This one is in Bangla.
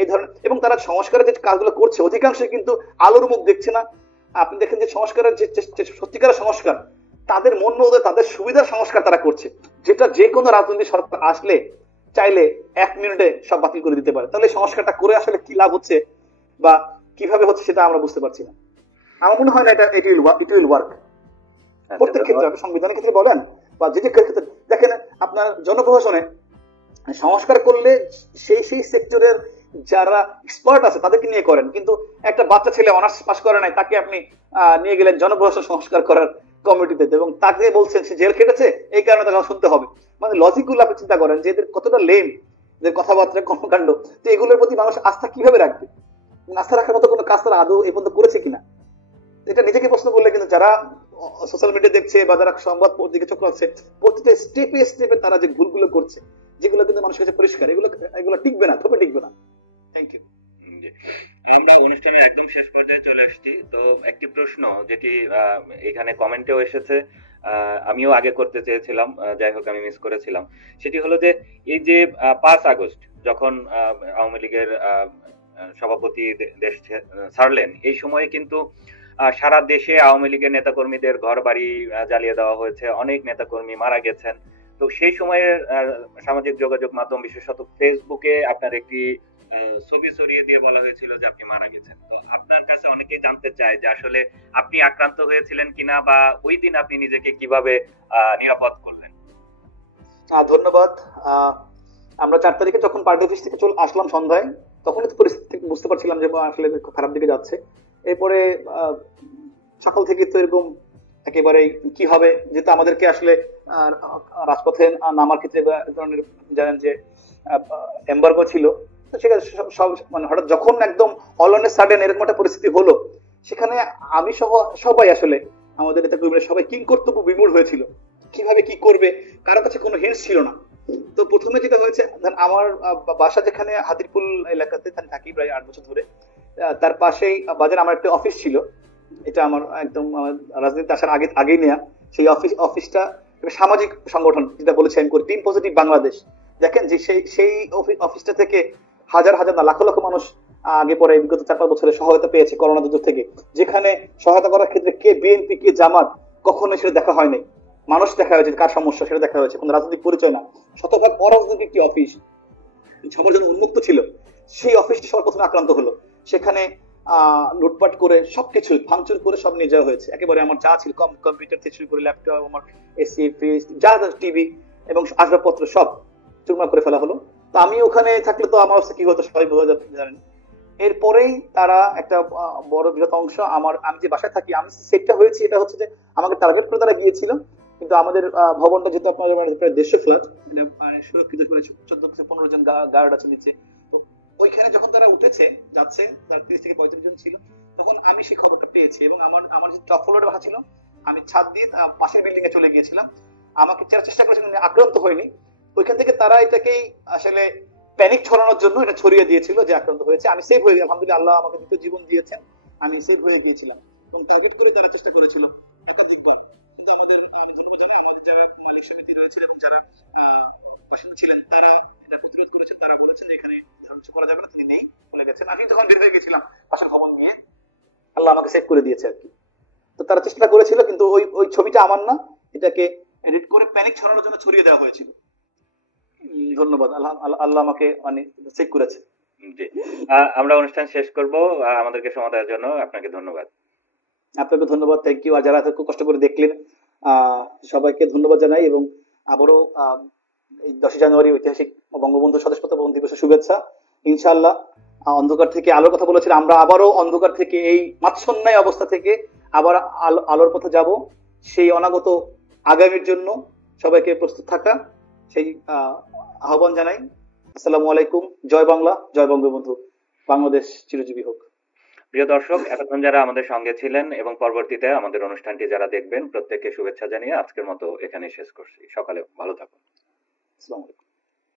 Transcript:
এই ধরনের, এবং তারা সংস্কারের যে কাজগুলো করছে অধিকাংশ কিন্তু আলোর মুখ দেখছে না। আপনি দেখেন যে সংস্কারের যে সত্যিকারের সংস্কার, তাদের মন মতো তাদের সুবিধার সংস্কার তারা করছে, যেটা যে কোনো রাজনৈতিক সরকার আসলে চাইলে 1 মিনিটে সব বাতিল করে দিতে পারে। তাহলে এই সংস্কারটা করে আসলে কি লাভ হচ্ছে বা কিভাবে হচ্ছে সেটা আমরা বুঝতে পারছি না। আমার মনে হয় না এটা ইট উইল ওয়ার্ক আচ্ছা, প্রত্যেক ক্ষেত্রে। ধন্যবাদ। আপনি সংবিধানের ক্ষেত্রে বলেন বা যে যে ক্ষেত্রে দেখেন, আপনার জনপ্রশাসনে সংস্কার করলে সেই সেই সেক্টরের যারা এক্সপার্ট আছে তাদেরকে নিয়ে করেন, কিন্তু একটা বাচ্চা ছেলে অনার্স পাস করে নাই তাকে আপনি নিয়ে গেলেন জনপ্রশাসন সংস্কার করার কমিটিতে, এবং তাকে বলছেন সে জেল খেটেছে এই কারণে তাকে শুনতে হবে। মানে লজিক গুলো আপনি চিন্তা করেন যে এদের কতটা লেম, এদের কথাবার্তা কর্মকাণ্ড। তো এগুলোর প্রতি মানুষ আস্থা কিভাবে রাখবে? আস্থা রাখার মতো কোনো কাজ তারা আদৌ এই পর্যন্ত করেছে কিনা, এটা নিজেকে প্রশ্ন করলে কিন্তু যারা সোশ্যাল মিডিয়া দেখছে বা যারা সংবাদ দিকে চোখ রাখছে, প্রতিটা স্টেপে স্টেপে তারা যে ভুলগুলো করছে, যেগুলো কিন্তু মানুষের কাছে পরিষ্কার, এগুলো এগুলো টিকবে না, থোপে টিকবে না। Thank you. জি। আমরা অনুষ্ঠানের একদম শেষ পর্যায়ে চলে আসছি। তো একটি প্রশ্ন যেটি এখানে কমেন্টেও এসেছে, আমিও আগে করতে চেয়েছিলাম, যাই হোক আমি মিস করেছিলাম। সেটি হলো যে এই যে 5 আগস্ট যখন আওয়ামী লীগের সভাপতি দেশ ছাড়লেন, এই সময়ে কিন্তু সারা দেশে আওয়ামী লীগের নেতাকর্মীদের ঘর বাড়ি জ্বালিয়ে দেওয়া হয়েছে, অনেক নেতাকর্মী মারা গেছেন। তো সেই সময়ে সামাজিক যোগাযোগ মাধ্যম বিশেষত ফেসবুকে আপনার একটি ছবি ছড়িয়ে দিয়ে বলা হয়েছিল যে আপনি মারা গেছেন। তো আপনার কাছে অনেকেই জানতে চায় যে আসলে আপনি আক্রান্ত হয়েছিলেন কিনা, বা ওই দিন আপনি নিজেকে কিভাবে নিরাপদ করলেন। ধন্যবাদ। আমরা 4 তারিখে যখন পার্টি অফিস থেকে চলে আসলাম সন্ধ্যায়, তখনই তো পরিস্থিতি থেকে বুঝতে পারছিলাম যে আসলে খুব খারাপ দিকে যাচ্ছে। এরপরে সকাল থেকে তো এরকম একেবারে কি হবে, যেটা আমাদেরকে আসলে রাজপথে নামার ক্ষেত্রে বা এক ধরনের জানেন যে এম্বার্গো ছিল। তো সেখানে সব মানে হঠাৎ যখন একদম অল অন এ সাডেন এরকম একটা পরিস্থিতি হলো, সেখানে আমি সহ সবাই আসলে আমাদের নেতা কর্মীরা সবাই কিং কর্তব্য বিমূঢ় হয়েছিল, কিভাবে কি করবে, কারো কাছে কোনো হিন্টস ছিল না। তো প্রথমে যেটা হয়েছে, আমার বাসা যেখানে হাতিরপুল এলাকাতে থাকি প্রায় 8 বছর ধরে, তার পাশেই বাজার আমার একটা অফিস ছিল। এটা আমার একদম রাজনীতি আসার আগেই নেয়া। সেই অফিসটা একটা সামাজিক সংগঠন, যেটা বলেছি আমি করি, টিম পজিটিভ বাংলাদেশ। দেখেন যে সেই অফিসটা থেকে হাজার হাজার না লাখ লাখ মানুষ আগে পরে বিগত 4-5 বছরে সহায়তা পেয়েছে করোনা যুদ্ধ থেকে, যেখানে সহায়তা করার ক্ষেত্রে কে বিএনপি কে জামাত কখনো সেটা দেখা হয়নি। মানুষ দেখা হয়েছে, কার সমস্যা সেটা দেখা হয়েছে, কোনো রাজনৈতিক পরিচয় না। শতভাগ অরাজনৈতিক একটি অফিস, সবার জন্য উন্মুক্ত ছিল। সেই অফিসটি সবার প্রথমে আক্রান্ত হলো। সেখানে লুটপাট করে সবকিছু ভাঙচুর করে সব নিয়ে যাওয়া হয়েছে। একেবারে আমার যা ছিল কম্পিউটার থেকে শুরু করে ল্যাপটপ, আমার এসি ফ্রিজ, যা টিভি এবং আসবাবপত্র সব চুরমার করে ফেলা হলো। তো আমি ওখানে থাকলে তো আমার অবস্থা কি হতো সবাই বোঝা জানেন। এরপরেই তারা একটা বড় বৃহৎ অংশ আমি যে বাসায় থাকি, আমি সেটটা হয়েছি, এটা হচ্ছে যে আমাকে টার্গেট করে তারা গিয়েছিল। কিন্তু আমাদের ভবনটা যেহেতু আপনার প্রায় 150 ফ্ল্যাট, মানে সুরক্ষিত করে 14-15 জন গার্ড আছে নিচে। তো ওইখানে যখন তারা উঠেছে যাচ্ছে, তার 30 থেকে 35 জন ছিল, তখন আমি সেই খবরটা পেয়েছি এবং আমার আমার যে টপ ফ্লোরে বাসা ছিল, আমি ছাদ দিয়ে পাশের বিল্ডিং এ চলে গিয়েছিলাম। আমাকে চেষ্টা করেছিলেন, আক্রান্ত হয়নি। ওইখান থেকে তারা এটাকেই আসলে প্যানিক ছড়ানোর জন্য এটা ছড়িয়ে দিয়েছিল যে আক্রান্ত হয়েছে। আমি সেভ হয়ে, আলহামদুলিল্লাহ আল্লাহ আমাকে দ্বিতীয় জীবন দিয়েছেন, আমি সেভ হয়ে গিয়েছিলাম। এবং টার্গেট করে তারা চেষ্টা করেছিল একাধিক বার। কিন্তু আমাদের, আমি ধন্যবাদ জানাই আমাদের যারা মালিক সমিতি রয়েছে এবং যারা বাসিন্দা ছিলেন, তারা এটা প্রতিরোধ করেছেন। তারা বলেছেন যে এখানে ধার্য করা যাবে না, তিনি নেই, বলে গেছেন। আমি যখন বের হয়ে গেছিলাম পাশের ভবন নিয়ে, আল্লাহ আমাকে সেভ করে দিয়েছে আর কি। তো তারা চেষ্টা করেছিল, কিন্তু ওই ওই ছবিটা আমার না, এটাকে এডিট করে প্যানিক ছড়ানোর জন্য ছড়িয়ে দেওয়া হয়েছিল। ধন্যবাদ, আল্লাহ আল্লাহ আমাকে মানে চেক করেছে। জি, আমরা অনুষ্ঠান শেষ করব। আমাদেরকে সময় দেওয়ার জন্য আপনাকে ধন্যবাদ। আপনাকে ধন্যবাদ, থ্যাংক ইউ। আর যারা এত কষ্ট করে দেখলেন, সবাইকে ধন্যবাদ জানাই। এবং আবারও এই 10ই জানুয়ারি ঐতিহাসিক বঙ্গবন্ধু স্বদেশপ্রথম দিবসের শুভেচ্ছা। ইনশাআল্লাহ অন্ধকার থেকে আলোর কথা বলেছিলাম, আমরা আবারও অন্ধকার থেকে, এই মাৎসন্যায় অবস্থা থেকে আবার আলোর পথে যাব। সেই অনাগত আগামীর জন্য সবাইকে প্রস্তুত থাকা, সেই আহ্বান জানাই। আসসালামু আলাইকুম। জয় বাংলা, জয় বঙ্গবন্ধু। বাংলাদেশ চিরজীবী হোক। প্রিয় দর্শক, এতক্ষণ যারা আমাদের সঙ্গে ছিলেন এবং পরবর্তীতে আমাদের অনুষ্ঠানটি যারা দেখবেন, প্রত্যেককে শুভেচ্ছা জানিয়ে আজকের মতো এখানেই শেষ করছি। সকালে ভালো থাকুন। আসসালামু আলাইকুম।